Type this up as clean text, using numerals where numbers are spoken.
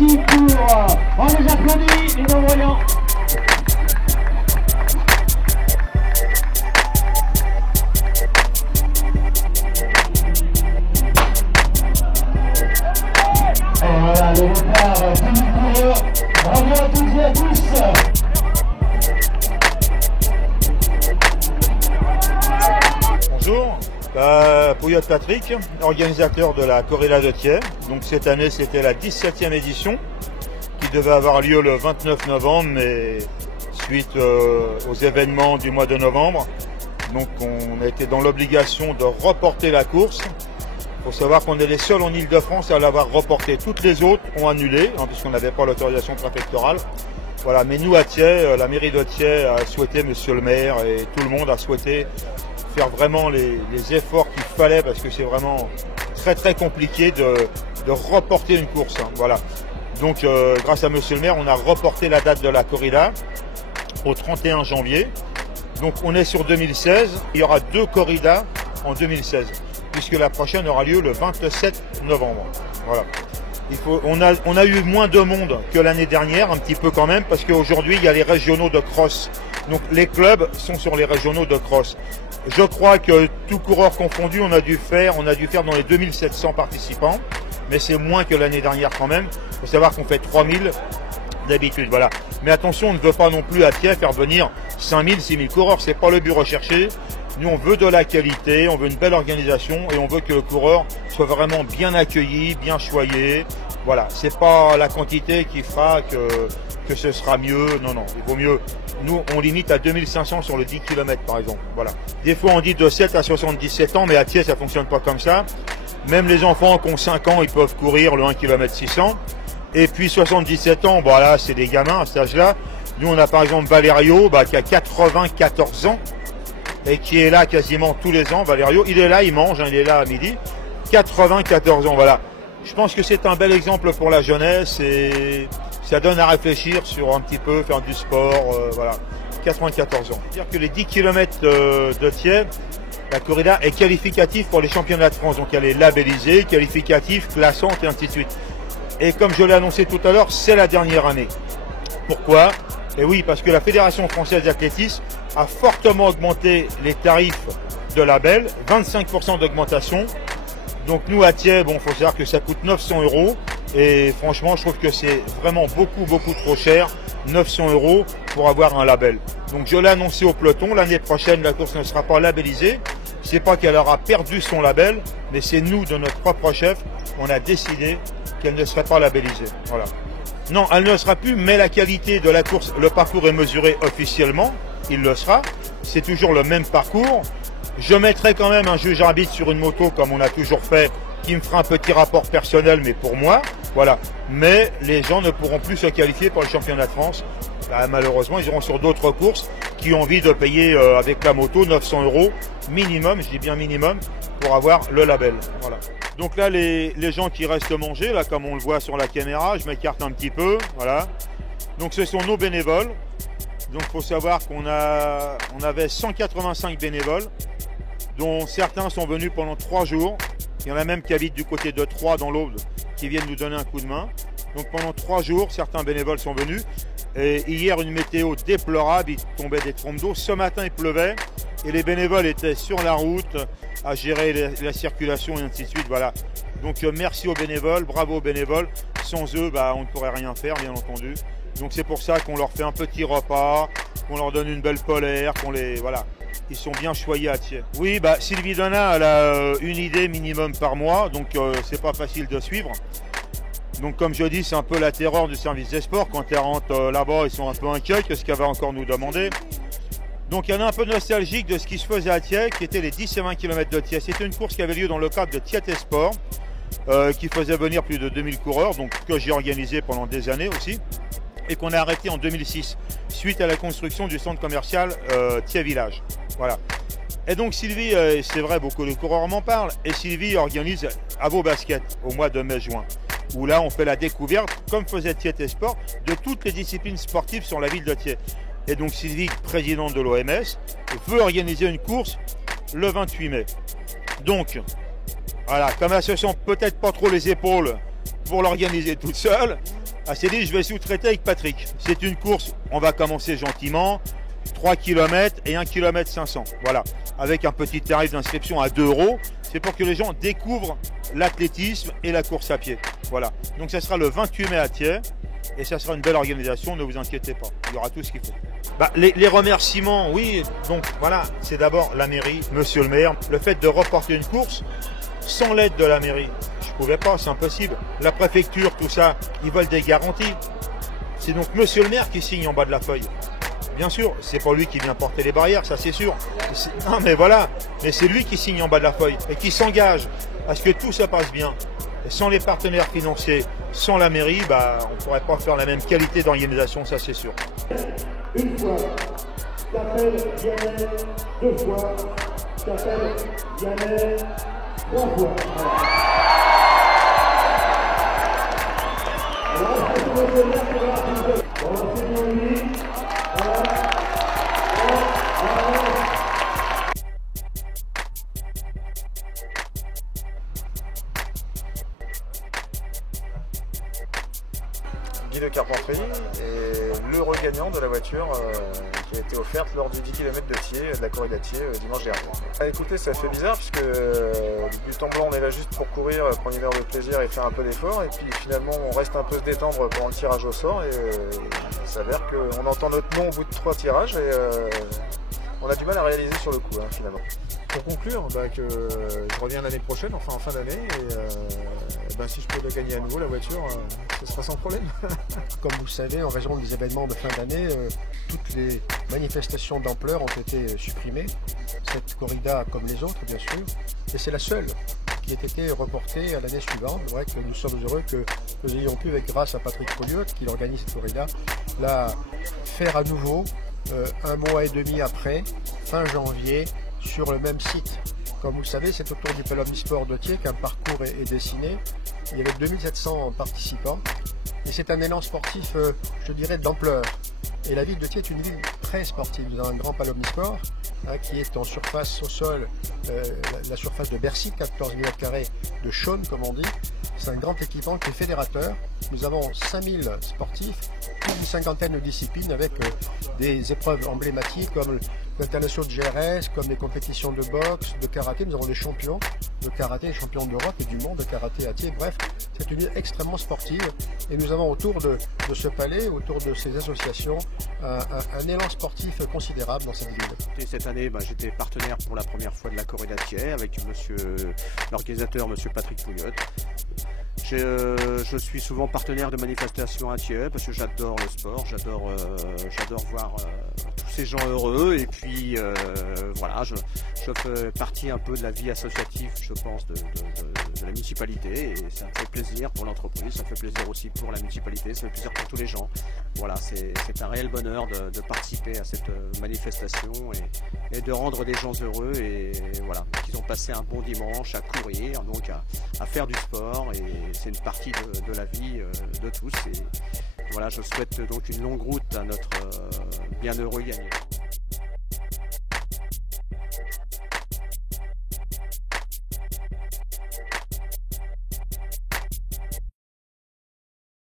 parti pour... On les applaudit, les non-voyants. Et voilà, le départ du coureur. Bravo à toutes et à tous. Bonjour, Pouillotte Patrick, organisateur de la Corrida de Thiais. Donc cette année c'était la 17e édition qui devait avoir lieu le 29 novembre, mais suite aux événements du mois de novembre, donc on a été dans l'obligation de reporter la course. Il faut savoir qu'on est les seuls en Ile-de-France à l'avoir reporté. Toutes les autres ont annulé, puisqu'on n'avait pas l'autorisation préfectorale. Voilà, mais nous à Thiais, la mairie de Thiais a souhaité, monsieur le maire et tout le monde a souhaité faire vraiment les efforts qu'il fallait, parce que c'est vraiment très très compliqué de reporter une course. Voilà. Donc grâce à monsieur le maire, on a reporté la date de la corrida au 31 janvier. Donc on est sur 2016, il y aura 2 corridas en 2016, puisque la prochaine aura lieu le 27 novembre. Voilà. On a eu moins de monde que l'année dernière, un petit peu quand même, parce qu'aujourd'hui il y a les régionaux de cross. Donc les clubs sont sur les régionaux de cross. Je crois que tout coureur confondu, on a dû faire dans les 2700 participants, mais c'est moins que l'année dernière quand même. Il faut savoir qu'on fait 3000 d'habitude, voilà. Mais attention, on ne veut pas non plus à Thiais faire venir 5000, 6000 coureurs, c'est pas le but recherché. Nous, on veut de la qualité, on veut une belle organisation et on veut que le coureur soit vraiment bien accueilli, bien choyé. Voilà, c'est pas la quantité qui fera que ce sera mieux. Non, non, il vaut mieux. Nous, on limite à 2500 sur le 10 km par exemple. Voilà. Des fois, on dit de 7 à 77 ans, mais à Thiais, ça fonctionne pas comme ça. Même les enfants qui ont 5 ans, ils peuvent courir le 1 km 600. Et puis 77 ans, voilà, c'est des gamins à cet âge-là. Nous, on a par exemple Valerio, qui a 94 ans et qui est là quasiment tous les ans. Valerio, il est là, il mange, il est là à midi. 94 ans, voilà. Je pense que c'est un bel exemple pour la jeunesse et ça donne à réfléchir sur un petit peu, faire du sport, voilà. 94 ans. C'est-à-dire que les 10 km de Thiais, la corrida est qualificative pour les championnats de France. Donc elle est labellisée, qualificative, classante et ainsi de suite. Et comme je l'ai annoncé tout à l'heure, c'est la dernière année. Pourquoi? Et oui, parce que la Fédération française d'athlétisme a fortement augmenté les tarifs de label, 25% d'augmentation. Donc nous à Thiais, bon, faut savoir que ça coûte 900 €. Et franchement, je trouve que c'est vraiment beaucoup trop cher, 900 € pour avoir un label. Donc je l'ai annoncé au peloton, l'année prochaine, la course ne sera pas labellisée. C'est pas qu'elle aura perdu son label, mais c'est nous, de notre propre chef, on a décidé qu'elle ne serait pas labellisée. Voilà. Non, elle ne sera plus, mais la qualité de la course, le parcours est mesuré officiellement, il le sera. C'est toujours le même parcours. Je mettrai quand même un juge arbitre sur une moto, comme on a toujours fait, qui me fera un petit rapport personnel, mais pour moi, voilà. Mais les gens ne pourront plus se qualifier pour le championnat de France. Là, malheureusement, ils iront sur d'autres courses qui ont envie de payer avec la moto 900 € minimum, je dis bien minimum, pour avoir le label. Voilà. Donc là, les gens qui restent manger, là, comme on le voit sur la caméra, je m'écarte un petit peu, voilà. Donc ce sont nos bénévoles. Donc il faut savoir qu'on avait 185 bénévoles, dont certains sont venus pendant 3 jours. Il y en a même qui habitent du côté de Troyes dans l'Aude, qui viennent nous donner un coup de main. Donc pendant 3 jours, certains bénévoles sont venus. Et hier, une météo déplorable, il tombait des trompes d'eau. Ce matin, il pleuvait et les bénévoles étaient sur la route à gérer la circulation et ainsi de suite. Voilà. Donc merci aux bénévoles, bravo aux bénévoles. Sans eux, on ne pourrait rien faire, bien entendu. Donc c'est pour ça qu'on leur fait un petit repas, qu'on leur donne une belle polaire, voilà. Ils sont bien choyés à Thiais. Oui, Sylvie Donat, elle a une idée minimum par mois, donc c'est pas facile de suivre. Donc comme je dis, c'est un peu la terreur du service des sports. Quand elle rentre là-bas, ils sont un peu inquiets, qu'est-ce qu'elle va encore nous demander. Donc il y en a un peu nostalgique de ce qui se faisait à Thiais, qui était les 10 et 20 km de Thiais. C'était une course qui avait lieu dans le cadre de Thiais Sport, qui faisait venir plus de 2000 coureurs, donc que j'ai organisé pendant des années aussi, et qu'on a arrêté en 2006, suite à la construction du centre commercial Thiais Village. Voilà. Et donc Sylvie, c'est vrai, beaucoup de coureurs m'en parlent, et Sylvie organise à vos baskets au mois de mai-juin, où là on fait la découverte, comme faisait Thiais Sport, de toutes les disciplines sportives sur la ville de Thiais. Et donc Sylvie, présidente de l'OMS, veut organiser une course le 28 mai. Donc, voilà, comme elle se sent peut-être pas trop les épaules pour l'organiser toute seule, Elle s'est dit, je vais sous-traiter avec Patrick. C'est une course, on va commencer gentiment, 3 km et 1 km 500. Voilà, avec un petit tarif d'inscription à 2 €. C'est pour que les gens découvrent l'athlétisme et la course à pied. Voilà, donc ça sera le 28 mai à Thiais. Et ça sera une belle organisation, ne vous inquiétez pas. Il y aura tout ce qu'il faut. Les remerciements, oui, donc voilà, c'est d'abord la mairie, monsieur le maire. Le fait de reporter une course sans l'aide de la mairie, je ne pouvais pas, c'est impossible. La préfecture, tout ça, ils veulent des garanties. C'est donc monsieur le maire qui signe en bas de la feuille. Bien sûr, c'est pas lui qui vient porter les barrières, ça c'est sûr. Non mais voilà, mais c'est lui qui signe en bas de la feuille et qui s'engage à ce que tout ça passe bien. Et sans les partenaires financiers, sans la mairie, on ne pourrait pas faire la même qualité d'organisation, ça c'est sûr. Une fois, t'appelles Yannet, 2 fois, t'appelles Yannet, 3 fois. Alors, est-ce que vous voulez dire que c'est bien lui? Guy de Carpentry est l'heureux gagnant de la voiture qui a été offerte lors du 10 km de Thiers, de la corrida de Thiers dimanche dernier. Écoutez, ça fait bizarre puisque du temps blanc on est là juste pour courir, prendre une heure de plaisir et faire un peu d'effort, et puis finalement on reste un peu se détendre pendant le tirage au sort, et il s'avère qu'on entend notre nom au bout de 3 tirages et on a du mal à réaliser sur le coup finalement. Pour conclure, que je reviens l'année prochaine, enfin en fin d'année, et si je peux le gagner à nouveau la voiture, ce sera sans problème. Comme vous le savez, en raison des événements de fin d'année, toutes les manifestations d'ampleur ont été supprimées. Cette corrida comme les autres, bien sûr, et c'est la seule qui a été reportée à l'année suivante. C'est vrai que nous sommes heureux que nous ayons pu, grâce à Patrick Pouliot, qui organise cette corrida, la faire à nouveau 1 mois et demi après, fin janvier, sur le même site. Comme vous le savez, c'est autour du Pôle Omnisport de Thiers qu'un parcours est dessiné. Il y avait 2700 participants et c'est un élan sportif, je dirais, d'ampleur. Et la ville de Thiers est une ville très sportive. Nous avons un grand Pôle Omnisport qui est en surface au sol, la surface de Bercy, 14 000 m² de Chaunes, comme on dit. C'est un grand équipement qui est fédérateur. Nous avons 5000 sportifs, plus d'une 50aine de disciplines avec des épreuves emblématiques comme l'international de GRS, comme des compétitions de boxe, de karaté. Nous avons des champions de karaté, des champions d'Europe et du monde de karaté à Thiers. Bref, c'est une ville extrêmement sportive et nous avons autour de ce palais, autour de ces associations, un élan sportif considérable dans cette ville. Et cette année, j'étais partenaire pour la première fois de la corrida de Thiers avec l'organisateur, monsieur Patrick Pouliot. Je suis souvent partenaire de manifestations à Thiers parce que j'adore le sport, j'adore voir tous ces gens heureux, et puis voilà, je fais partie un peu de la vie associative, je pense, de la municipalité, et ça me fait plaisir pour l'entreprise, ça me fait plaisir aussi pour la municipalité, ça me fait plaisir pour tous les gens. Voilà, c'est un réel bonheur de participer à cette manifestation et de rendre des gens heureux, et voilà, qu'ils ont passé un bon dimanche à courir, donc à faire du sport, et c'est une partie de la vie de tous. Et voilà, je souhaite donc une longue route à notre bienheureux gagnant.